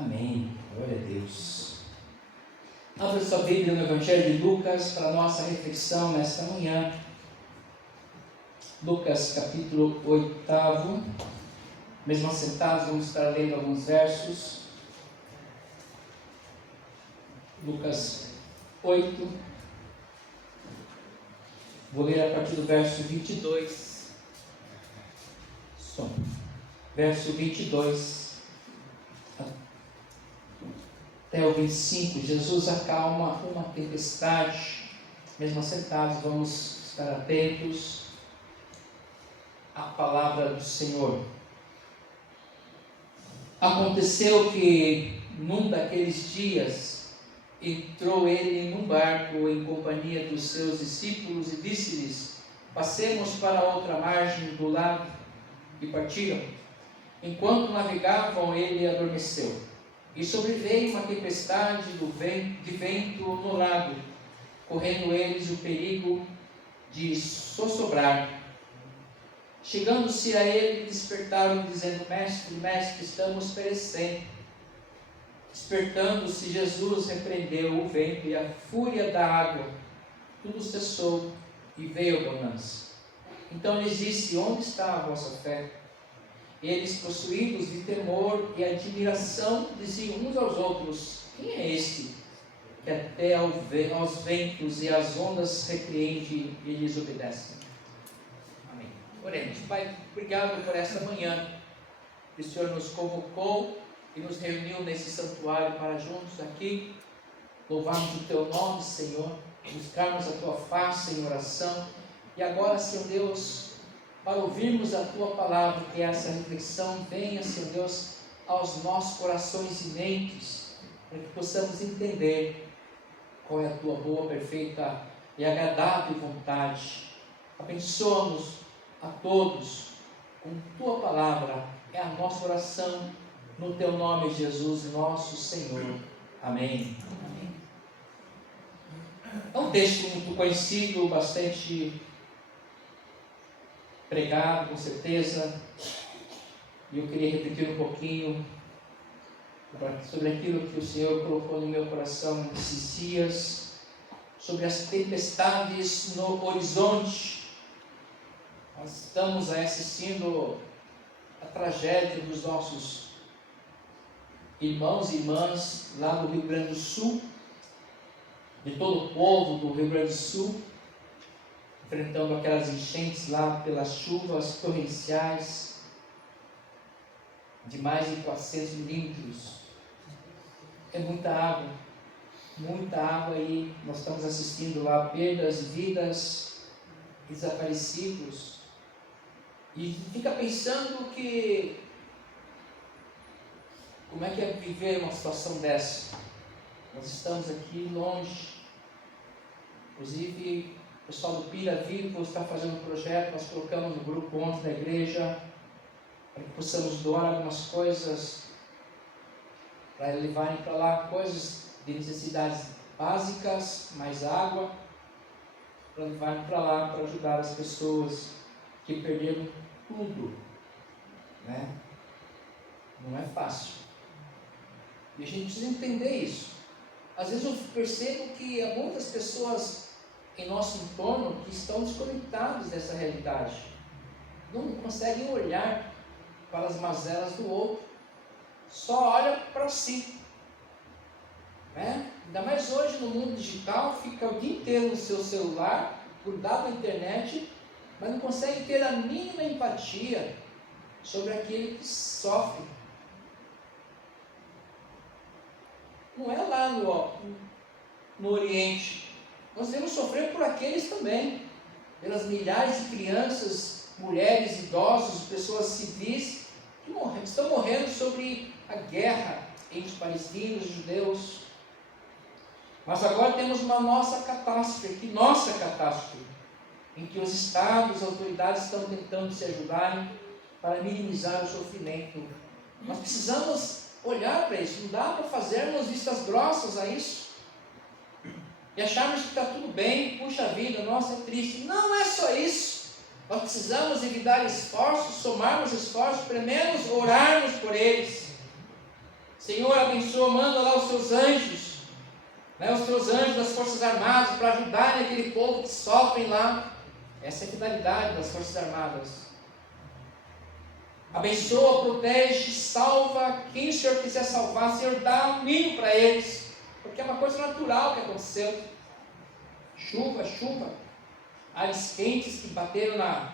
Amém. Glória a Deus. Abra sua Bíblia no Evangelho de Lucas para a nossa reflexão nesta manhã. Lucas capítulo 8. Mesmo assentados, vamos estar lendo alguns versos. Lucas 8. Vou ler a partir do verso 22. Verso 22 até o 25. Jesus acalma uma tempestade. Mesmo assentados, vamos estar atentos à palavra do Senhor. Aconteceu que num daqueles dias entrou ele num barco em companhia dos seus discípulos e disse-lhes: passemos para a outra margem do lago. E partiram. Enquanto navegavam, ele adormeceu. E sobreveio uma tempestade de vento no lago, correndo eles o perigo de sossobrar. Chegando-se a ele, despertaram, dizendo: Mestre, Mestre, estamos perecendo. Despertando-se, Jesus repreendeu o vento e a fúria da água. Tudo cessou e veio a bonança. Então lhes disse: onde está a vossa fé? Eles, possuídos de temor e admiração, diziam uns aos outros: quem é este que até aos ventos e às ondas repreende e lhes obedece? Amém. Oremos. Pai, obrigado por esta manhã que o Senhor nos convocou e nos reuniu nesse santuário para juntos aqui louvarmos o Teu nome, Senhor, buscarmos a Tua face em oração. E agora, Senhor Deus, para ouvirmos a Tua palavra, que essa reflexão venha, Senhor Deus, aos nossos corações e mentes, para que possamos entender qual é a Tua boa, perfeita e agradável vontade. Abençoa-nos a todos com Tua palavra, é a nossa oração, no Teu nome, Jesus, nosso Senhor. Amém. Amém. É um texto muito conhecido, bastante pregado, com certeza, e eu queria repetir um pouquinho sobre aquilo que o Senhor colocou no meu coração nesses dias, sobre as tempestades no horizonte. Nós estamos assistindo a tragédia dos nossos irmãos e irmãs lá no Rio Grande do Sul, de todo o povo do Rio Grande do Sul, enfrentando aquelas enchentes lá pelas chuvas torrenciais de mais de 400 milímetros. É muita água, e nós estamos assistindo lá perdas de vidas, desaparecidos, e fica pensando que como é que é viver uma situação dessa? Nós estamos aqui longe, inclusive o pessoal do Pira Vivo está fazendo um projeto, nós colocamos no grupo ontem da igreja, para que possamos doar algumas coisas, para levarem para lá coisas de necessidades básicas, mais água, para levarem para lá, para ajudar as pessoas que perderam tudo, né? Não é fácil. E a gente precisa entender isso. Às vezes eu percebo que há muitas pessoas em nosso entorno que estão desconectados dessa realidade. Não conseguem olhar para as mazelas do outro. Só olha para si. Né? Ainda mais hoje no mundo digital, fica o dia inteiro no seu celular, grudado na internet, mas não consegue ter a mínima empatia sobre aquele que sofre. Não é lá no Oriente. Nós devemos sofrer por aqueles também, pelas milhares de crianças, mulheres, idosos, pessoas civis que estão morrendo sobre a guerra entre os palestinos e judeus. Mas agora temos uma nossa catástrofe, em que os estados, as autoridades estão tentando se ajudarem para minimizar o sofrimento. Nós precisamos olhar para isso. Não dá para fazermos vistas grossas a isso e acharmos que está tudo bem. Puxa vida, nossa, é triste. Não é só isso. Nós precisamos evitar esforços, somarmos esforços, pelo menos orarmos por eles, Senhor, abençoa, manda lá os seus anjos, né, os teus anjos das Forças Armadas, para ajudarem aquele povo que sofrem lá. Essa é a finalidade das Forças Armadas. Abençoa, protege, salva quem o Senhor quiser salvar. Senhor, dá um mínimo para eles, porque é uma coisa natural que aconteceu. Chuva, ares quentes que bateram na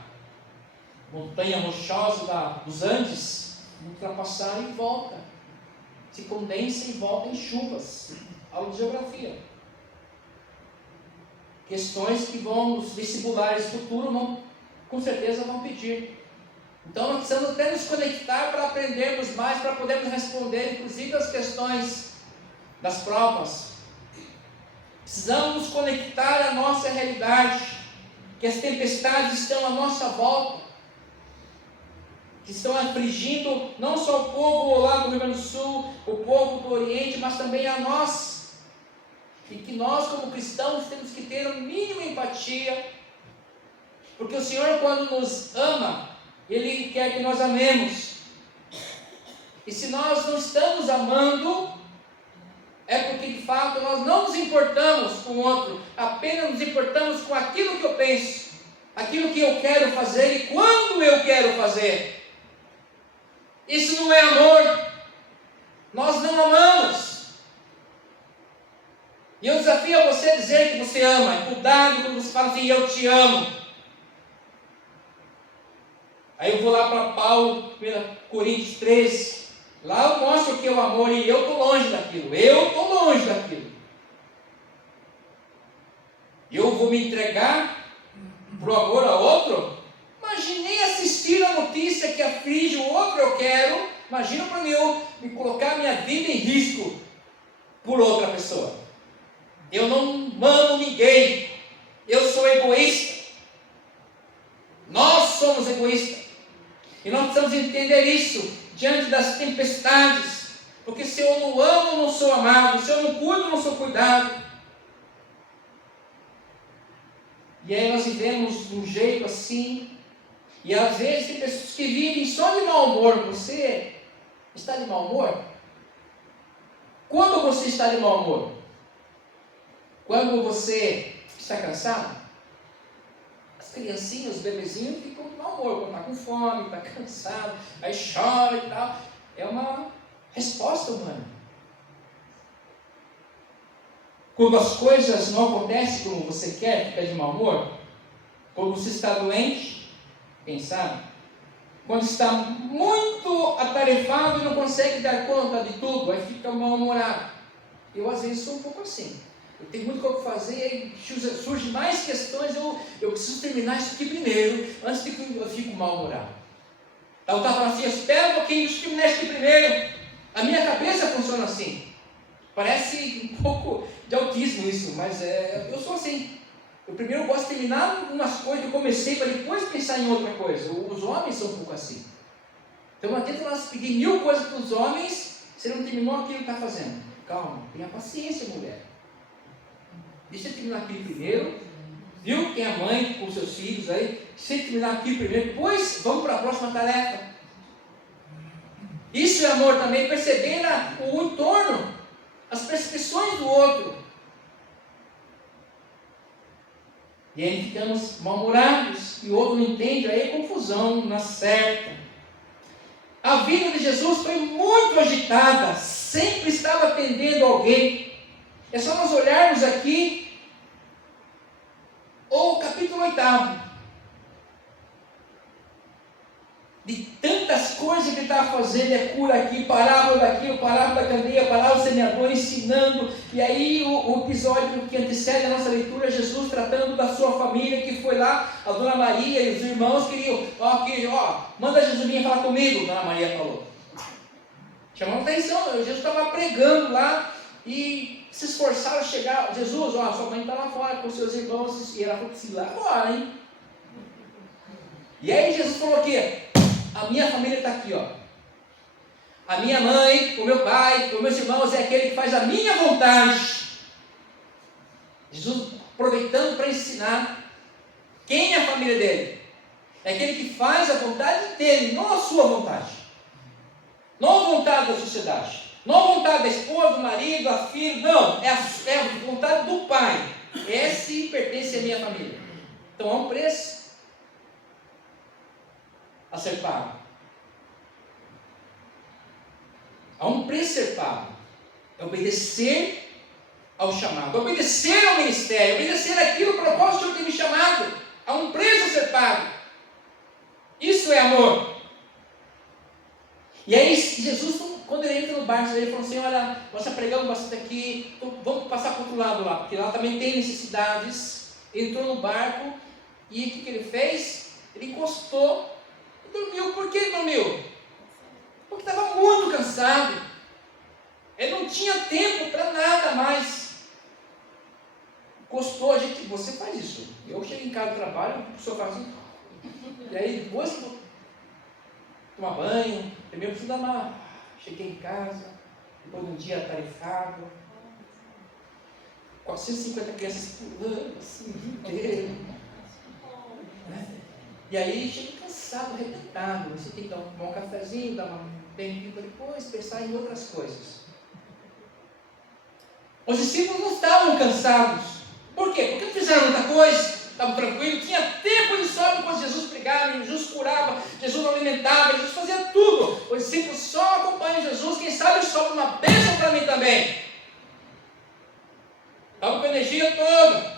montanha rochosa dos Andes, ultrapassaram e voltam, se condensam e voltam em chuvas. Aula de geografia. Questões que os vestibulares futuros com certeza vão pedir. Então nós precisamos até nos conectar para aprendermos mais, para podermos responder inclusive as questões das provas. Precisamos nos conectar à nossa realidade, que as tempestades estão à nossa volta, que estão afligindo não só o povo lá do Rio Grande do Sul, o povo do Oriente, mas também a nós. E que nós, como cristãos, temos que ter um mínimo empatia, porque o Senhor, quando nos ama, Ele quer que nós amemos. E se nós não estamos amando, é porque de fato nós não nos importamos com o outro, apenas nos importamos com aquilo que eu penso, aquilo que eu quero fazer e quando eu quero fazer. Isso não é amor. Nós não amamos. E eu desafio a você a dizer que você ama. Cuidado quando você fala assim, eu te amo. Aí eu vou lá para Paulo, 1 Coríntios 13. Lá eu mostro que é o amor e eu estou longe daquilo. E eu vou me entregar para o amor a outro? Imaginei assistir a notícia que aflige o outro eu quero. Imagina para mim eu me colocar minha vida em risco por outra pessoa. Eu não amo ninguém. Eu sou egoísta. Nós somos egoístas. E nós precisamos entender isso diante das tempestades. Porque se eu não amo, eu não sou amado. Se eu não cuido, eu não sou cuidado. E aí nós vivemos de um jeito assim. E às vezes tem pessoas que vivem só de mau humor. Você está de mau humor? Quando você está de mau humor? Quando você está cansado? As criancinhas, os bebezinhos ficam de mau humor. Quando está com fome, está cansado, aí chora e tal. É uma resposta humana. Quando as coisas não acontecem como você quer, fica de mau humor. Quando você está doente, quem sabe? Quando está muito atarefado e não consegue dar conta de tudo, aí fica mal-humorado. Eu às vezes sou um pouco assim. Eu tenho muito o que fazer, aí surgem mais questões, eu preciso terminar isso aqui primeiro, antes de que eu fico mal-humorado. Eu estava falando assim, espera um pouquinho, deixa eu terminar isso aqui primeiro. A minha cabeça funciona assim. Parece um pouco de autismo isso, mas eu sou assim. Eu primeiro gosto de terminar umas coisas que eu comecei, para depois pensar em outra coisa. Os homens são um pouco assim. Então não adianta nós pedir 1000 coisas para os homens, se não terminou aquilo que está fazendo. Calma, tenha paciência, mulher. Deixa eu terminar aquilo primeiro. Viu? Quem é mãe com seus filhos aí, deixa eu terminar aquilo primeiro, depois vamos para a próxima tarefa. Isso é amor também, perceber o entorno, as percepções do outro. E aí ficamos mal-humorados, e o outro não entende, aí é confusão, não acerta. A vida de Jesus foi muito agitada, sempre estava atendendo alguém. É só nós olharmos aqui, o capítulo 8. De tantas coisas que ele estava fazendo, é cura aqui, parábola daquilo, parábola da candeia, parábola do semeador, ensinando. E aí o episódio que antecede a nossa leitura, Jesus tratando da sua família, que foi lá, a Dona Maria e os irmãos queriam, manda Jesus vir falar comigo, Dona Maria falou. Chamando atenção, Jesus estava pregando lá, e se esforçaram a chegar, Jesus, sua mãe está lá fora com seus irmãos, e ela falou assim, lá agora, hein? E aí Jesus falou aqui, a minha família está aqui, a minha mãe, o meu pai, os meus irmãos, é aquele que faz a minha vontade. Jesus aproveitando para ensinar quem é a família dele. É aquele que faz a vontade dele, não a sua vontade, não a vontade da sociedade. Não a vontade da esposa, do marido, da filha, não, é a vontade do Pai. Esse pertence à minha família. Então há um preço a ser pago. Há um preço a ser pago. É obedecer ao chamado, obedecer ao ministério, obedecer aquilo para o qual o Senhor tem me chamado. Há um preço a ser pago. Isso é amor. E aí Jesus, quando ele entra no barco, ele falou assim: olha, nós já pregamos bastante aqui, então vamos passar para o outro lado lá, porque lá também tem necessidades. Ele entrou no barco e o que ele fez? Ele encostou e dormiu. Por que ele dormiu? Porque estava muito cansado. Ele não tinha tempo para nada mais. Encostou, a gente, você faz isso. Eu chego em casa do trabalho, o senhor faz assim. E aí depois tomar banho, primeiro preciso dar uma. Cheguei em casa, depois de um dia atarefado, 450 crianças pulando assim o dia inteiro. Né? E aí chega cansado, arrebentado. Você tem que tomar um cafezinho, dar uma bem para depois pensar em outras coisas. Os discípulos não estavam cansados. Por quê? Porque não fizeram muita coisa. Estavam tranquilos, tinha tempo de sobra quando Jesus pregava, Jesus curava, Jesus alimentava, Jesus fazia tudo. Os discípulos só acompanham Jesus, quem sabe sobra uma bênção para mim também. Estavam com a energia toda.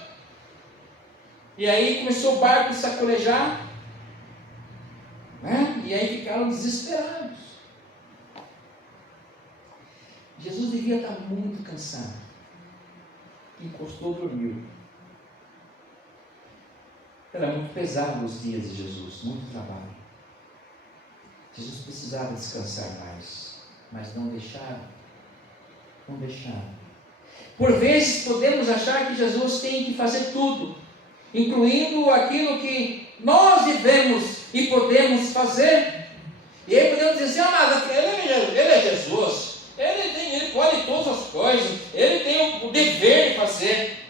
E aí começou o barco a sacolejar, né? E aí ficaram desesperados. Jesus devia estar muito cansado. Encostou, dormiu. Era muito pesado os dias de Jesus, muito trabalho. Jesus precisava descansar mais, mas não deixaram. Não deixaram. Por vezes podemos achar que Jesus tem que fazer tudo, incluindo aquilo que nós devemos e podemos fazer. E aí podemos dizer assim: amado, ele é Jesus, ele pode todas as coisas, ele tem o dever de fazer.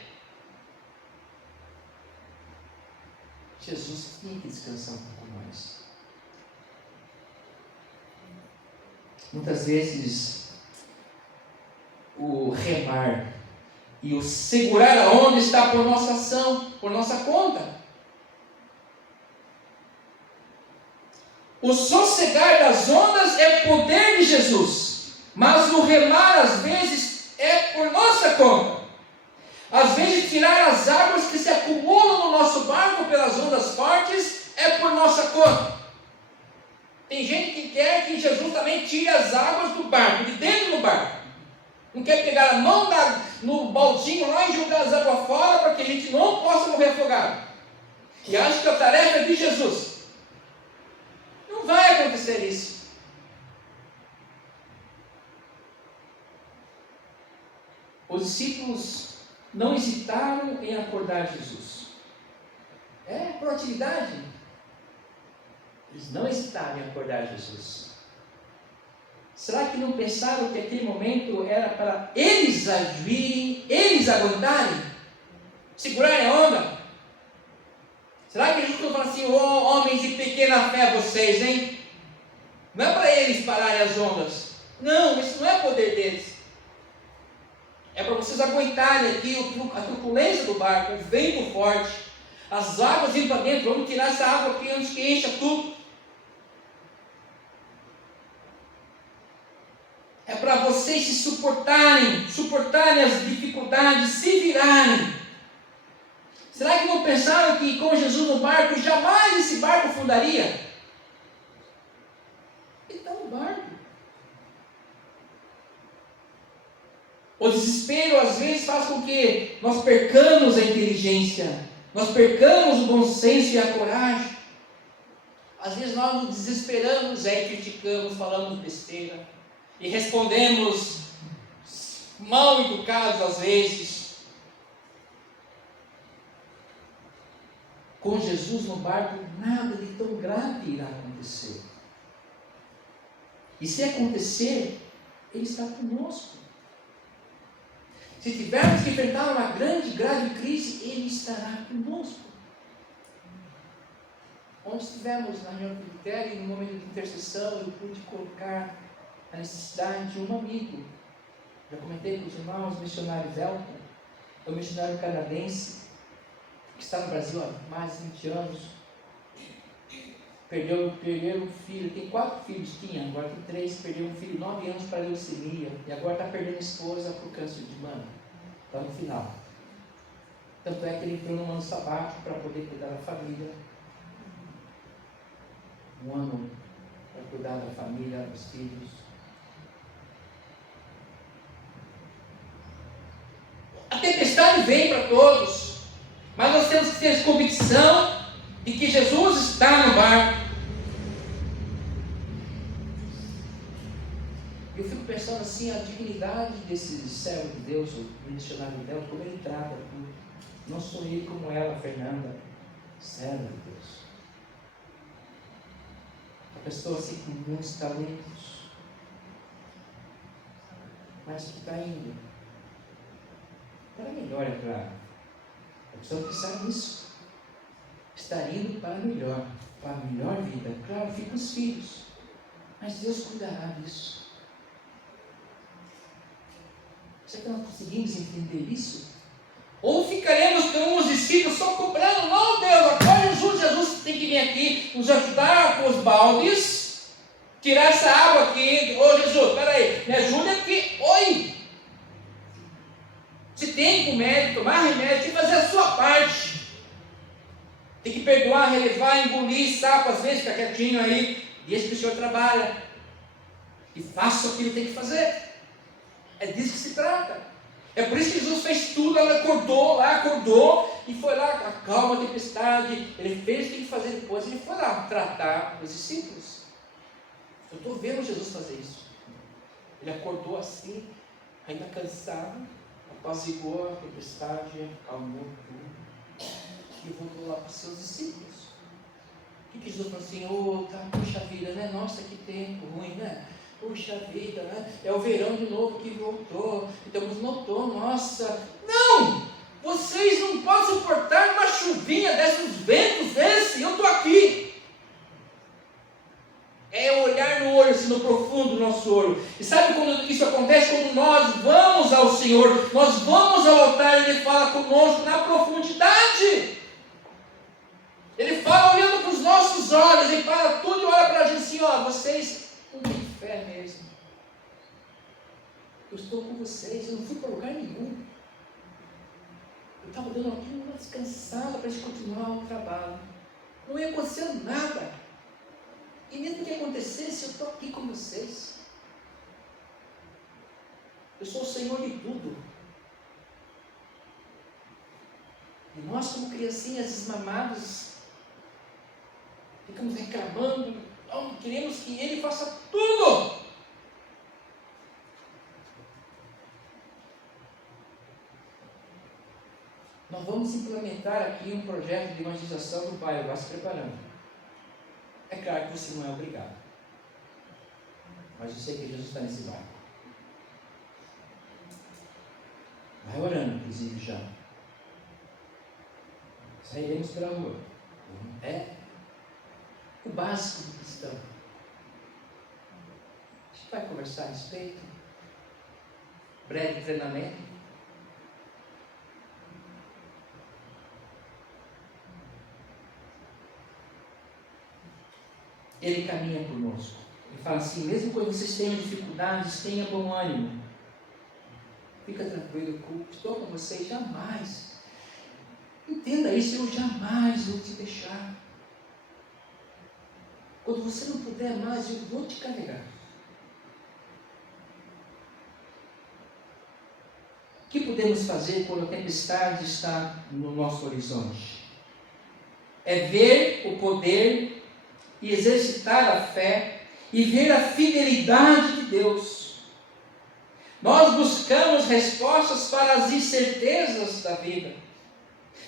Jesus tinha que descansar um pouco mais. Muitas vezes o remar e o segurar a onda está por nossa ação, por nossa conta. O sossegar das ondas é poder de Jesus, mas o remar às vezes é por nossa conta. Às vezes tirar as águas que se acumulam no nosso barco pelas ondas fortes é por nossa conta. Tem gente que quer que Jesus também tire as águas do barco, de dentro do barco. Não quer pegar a mão no baldinho lá e jogar as águas fora para que a gente não possa morrer afogado. E acha que a tarefa é de Jesus. Não vai acontecer isso. Os discípulos não hesitaram em acordar Jesus. É proatividade. Eles não hesitaram em acordar Jesus. Será que não pensaram que aquele momento era para eles agirem, eles aguentarem, segurarem a onda? Será que Jesus não fala assim: homens de pequena fé vocês, hein? Não é para eles pararem as ondas. Não, isso não é poder deles. É para vocês aguentarem aqui a turbulência do barco, o vento forte, as águas indo para dentro. Vamos tirar essa água aqui antes que encha tudo. É para vocês se suportarem as dificuldades, se virarem. Será que não pensaram que com Jesus no barco, jamais esse barco fundaria? Ele está no barco. O desespero às vezes faz com que nós percamos a inteligência, nós percamos o bom senso e a coragem. Às vezes nós nos desesperamos, criticamos, falamos besteira e respondemos mal educados às vezes. Com Jesus no barco, nada de tão grave irá acontecer. E se acontecer, Ele está conosco. Se tivermos que enfrentar uma grave crise, Ele estará conosco. Onde estivermos na reunião do ministério, no momento de intercessão, eu pude colocar a necessidade de um amigo. Já comentei com os irmãos, o missionário Velton, é um missionário canadense, que está no Brasil há mais de 20 anos. Perdeu um filho, tem 4 filhos, agora tem 3, perdeu um filho 9 anos para leucemia, e agora está perdendo a esposa para o câncer de mama. Está no final. Tanto é que ele entrou num ano sabático para poder cuidar da família. Um ano para cuidar da família, dos filhos. A tempestade vem para todos, mas nós temos que ter convicção de que Jesus está no barco. Eu fico pensando assim, a dignidade desse servo de Deus, o missionário de Deus, como ele trata tudo. Não sou ele como ela, Fernanda, serva de Deus. A pessoa assim com muitos talentos, mas que está indo para melhor, é claro. A pessoa pensar nisso. Estar indo para melhor, para a melhor vida. Claro, ficam os filhos, mas Deus cuidará disso. Será que nós conseguimos entender isso? Ou ficaremos como os discípulos só cobrando? Não, Deus, agora Jesus tem que vir aqui nos ajudar com os baldes, tirar essa água aqui. Ô Jesus, peraí, me ajuda aqui. Oi! Se tem com médico, tomar remédio, tem que fazer a sua parte. Tem que perdoar, relevar, engolir sapo, às vezes fica quietinho aí, deixa que o Senhor trabalha. E faça o que ele tem que fazer. É disso que se trata. É por isso que Jesus fez tudo, ela acordou e foi lá, acalma a tempestade. Ele fez o que tem que fazer depois, ele foi lá tratar os discípulos. Eu estou vendo Jesus fazer isso. Ele acordou assim, ainda cansado, apaziguou a tempestade, acalmou tudo e voltou lá para os seus discípulos. O que Jesus falou assim? Puxa vida, né? Nossa, que tempo ruim, né? Puxa vida, né? É o verão de novo que voltou. Estamos no outono, nossa. Não! Vocês não podem suportar uma chuvinha desses ventos desse. Eu estou aqui. É olhar no olho, assim, no profundo do nosso olho. E sabe quando isso acontece? Quando nós vamos ao Senhor, nós vamos ao altar, Ele fala conosco na profundidade. Ele fala olhando para os nossos olhos, Ele para tudo e olha para a gente assim, vocês não têm fé mesmo. Eu estou com vocês, eu não fui para lugar nenhum. Eu estava dando aqui uma descansada para a gente continuar o trabalho. Não ia acontecer nada. E mesmo que acontecesse, eu estou aqui com vocês. Eu sou o Senhor de tudo. E nós, como criancinhas desmamadas, ficamos reclamando, não, queremos que Ele faça tudo. Nós vamos implementar aqui um projeto de evangelização do Pai, vai se preparando. É claro que você não é obrigado, mas eu sei que Jesus está nesse barco. Vai orando, inclusive, já. Sairemos pela rua. É o básico do cristão. A gente vai conversar a respeito. Breve treinamento. Ele caminha conosco. Ele fala assim, mesmo quando vocês tenham dificuldades, tenha bom ânimo. Fica tranquilo, estou com vocês, jamais. Entenda isso, eu jamais vou te deixar. Quando você não puder mais, eu vou te carregar. O que podemos fazer quando a tempestade está no nosso horizonte? É ver o poder e exercitar a fé e ver a fidelidade de Deus. Nós buscamos respostas para as incertezas da vida.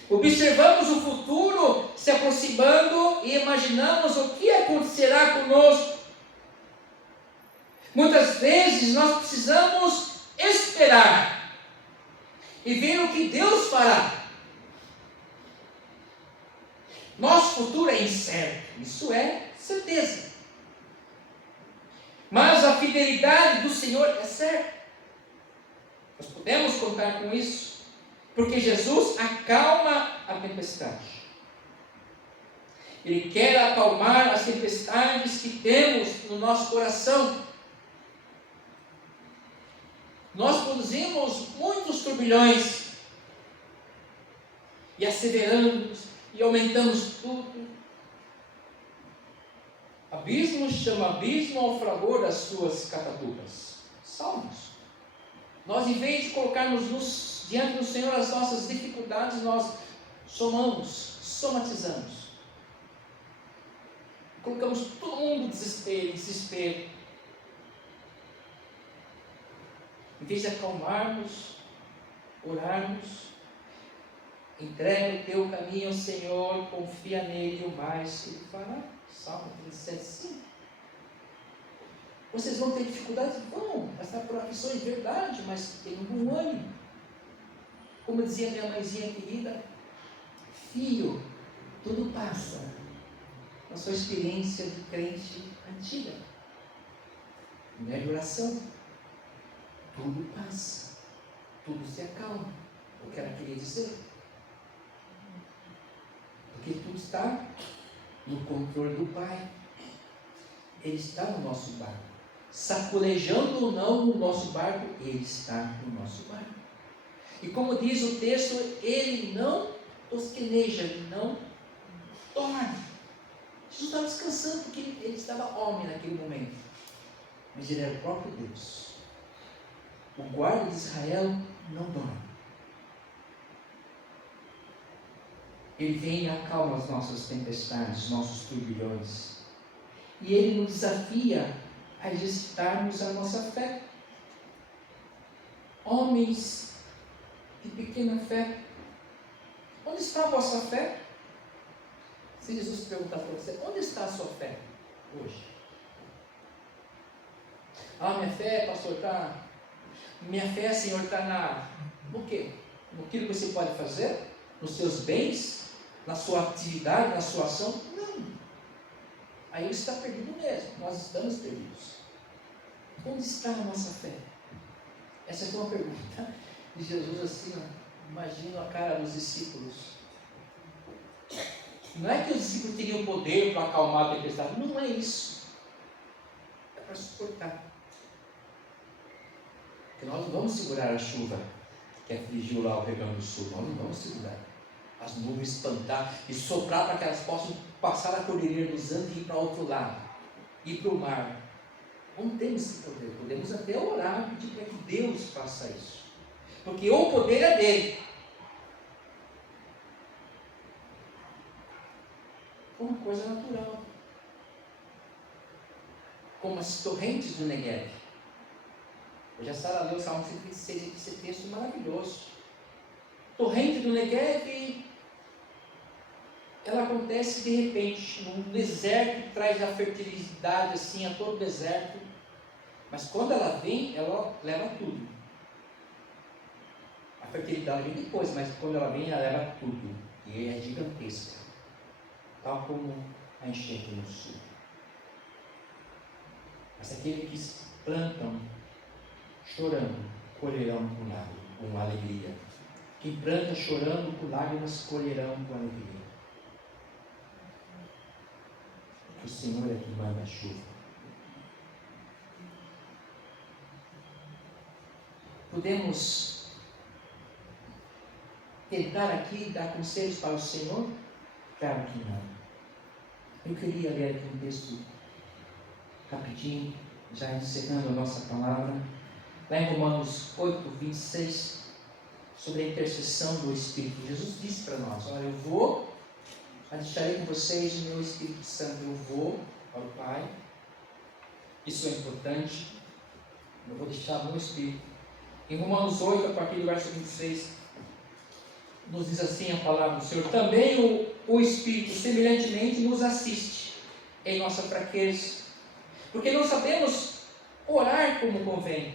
Observamos o futuro se aproximando e imaginamos o que acontecerá conosco. Muitas vezes nós precisamos esperar e ver o que Deus fará. Nosso futuro é incerto, isso é certeza. Mas a fidelidade do Senhor é certa. Nós podemos contar com isso, porque Jesus acalma a tempestade. Ele quer acalmar as tempestades que temos no nosso coração. Nós produzimos muitos turbilhões e asseveramos e aumentamos tudo. Abismo chama abismo ao fragor das suas catapultas. Salmos. Nós, em vez de colocarmos diante do Senhor as nossas dificuldades, nós somatizamos. Colocamos todo mundo em desespero. Em vez de acalmarmos, orarmos, entrega o teu caminho ao Senhor, confia nele, o mais que ele fará. Salmo 37:5. Vocês vão ter dificuldades? Vão passar por aflições, verdade, mas tenham bom ânimo. Como dizia minha mãezinha querida, filho, tudo passa. Na sua experiência de crente antiga, mulher de oração, tudo passa, tudo se acalma. O que ela queria dizer? Porque tudo está no controle do Pai. Ele está no nosso barco. Sacolejando ou não o nosso barco, Ele está no nosso barco. E como diz o texto, Ele não tosqueneja, Ele não dorme. Jesus estava descansando porque ele estava homem naquele momento. Mas Ele era o próprio Deus. O guarda de Israel não dorme. Ele vem e acalma as nossas tempestades, nossos turbilhões. E Ele nos desafia a exercitarmos a nossa fé. Homens de pequena fé, onde está a vossa fé? Se Jesus perguntar para você, onde está a sua fé hoje? Minha fé, pastor, está... Minha fé, Senhor, está no quê? Naquilo que você pode fazer? Nos seus bens? Na sua atividade, na sua ação? Não. Aí você está perdido mesmo. Nós estamos perdidos. Onde está a nossa fé? Essa é uma pergunta de Jesus assim, imagina a cara dos discípulos. Não é que os discípulos teriam poder para acalmar a tempestade, não é isso. É para suportar. Porque nós não vamos segurar a chuva que afligiu lá o Rio Grande do Sul, nós não vamos segurar. As nuvens espantar e soprar para que elas possam passar a Cordilheira dos Andes e ir para o outro lado, ir para o mar. Não temos esse poder, podemos até orar e pedir para que Deus faça isso, porque o poder é dele. Uma coisa natural, como as torrentes do Negev. Hoje a Sara leu o Salmo 126, esse texto maravilhoso. Torrente do Negev, ela acontece de repente, num deserto que traz a fertilidade assim a todo o deserto, mas quando ela vem, ela leva tudo. A fertilidade vem depois, mas quando ela vem, ela leva tudo, e é gigantesca, tal como a enchente no sul. Mas aqueles que plantam chorando, colherão com alegria. Quem planta chorando com lágrimas, colherão com alegria. Porque o Senhor é que manda a chuva. Podemos tentar aqui dar conselhos para o Senhor? Claro que não. Eu queria ler aqui um texto rapidinho, já encerrando a nossa palavra, lá em Romanos 8:26, sobre a intercessão do Espírito. Jesus disse para nós: olha, eu vou, deixarei com vocês o meu Espírito Santo, eu vou ao Pai, isso é importante, eu vou deixar o meu Espírito. Em Romanos 8, a partir do verso 26, nos diz assim a palavra do Senhor: também o Espírito semelhantemente nos assiste em nossa fraqueza, porque não sabemos orar como convém,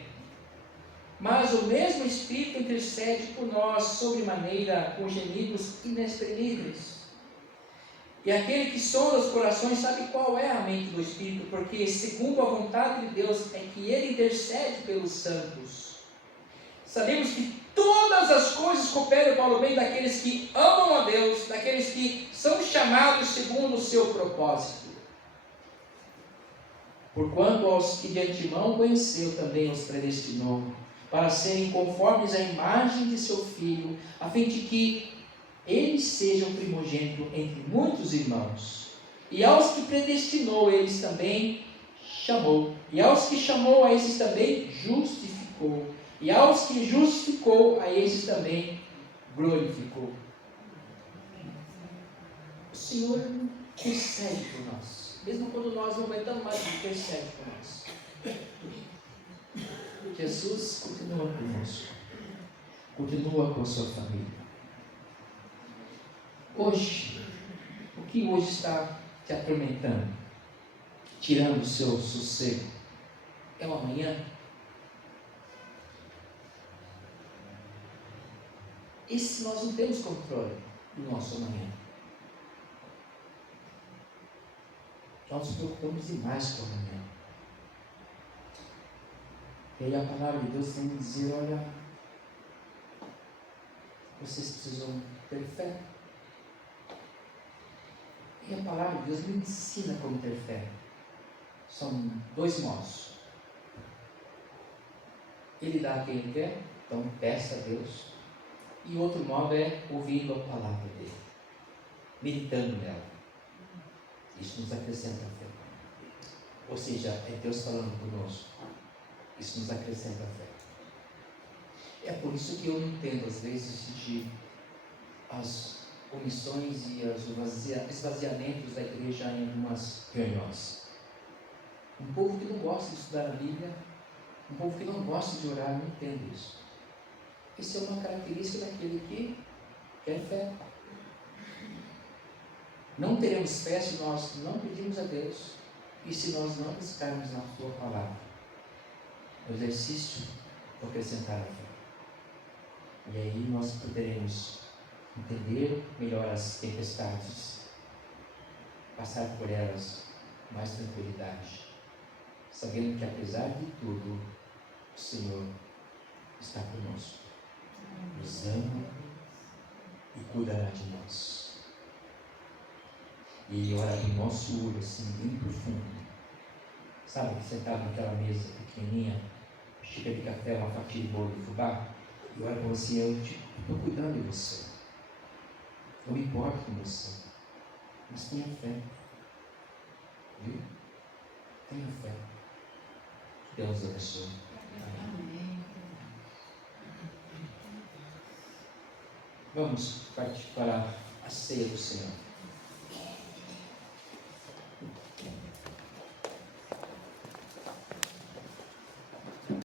mas o mesmo Espírito intercede por nós sobremaneira com gemidos inexprimíveis. E aquele que sonda os corações sabe qual é a mente do Espírito, porque segundo a vontade de Deus é que Ele intercede pelos santos. Sabemos que todas as coisas cooperam para o bem daqueles que amam a Deus, daqueles que são chamados segundo o seu propósito. Porquanto aos que de antemão conheceu também os predestinou, para serem conformes à imagem de seu Filho, a fim de que ele seja o primogênito entre muitos irmãos. E aos que predestinou, eles também chamou. E aos que chamou, a esses também justificou. E aos que justificou, a esses também glorificou. O Senhor intercede por nós. Mesmo quando nós não aguentamos mais, Ele intercede por nós. Jesus continua conosco. Continua com a sua família. Hoje, o que hoje está te atormentando, tirando o seu sossego, é o amanhã? Esse nós não temos controle do nosso amanhã. Nós nos preocupamos demais com o amanhã. E aí a palavra de Deus vem dizer, olha, vocês precisam ter fé. E a palavra de Deus me ensina como ter fé. São dois modos. Ele dá a quem ele quer, então peça a Deus. E outro modo é ouvindo a palavra dele, meditando nela. Isso nos acrescenta fé. Ou seja, é Deus falando conosco. Isso nos acrescenta fé. É por isso que eu não entendo, às vezes, de as omissões e os esvaziamentos da igreja em algumas reuniões. Um povo que não gosta de estudar a Bíblia, um povo que não gosta de orar, não entende isso. Isso é uma característica daquele que quer fé. Não teremos fé se nós não pedirmos a Deus e se nós não buscarmos na sua palavra. O exercício para acrescentar a fé. E aí nós poderemos entender melhor as tempestades, passar por elas com mais tranquilidade, sabendo que apesar de tudo, o Senhor está conosco, nos ama e cuidará de nós. E Ele olha no nosso olho assim, bem profundo, sabe, sentado naquela mesa pequenininha, xícara de café, uma fatia de bolo de fubá, e olha para você, eu estou cuidando de você. Eu me importo com você, mas tenha fé, viu? Tenha fé. Deus abençoe. Amém. Vamos partir para a ceia do Senhor.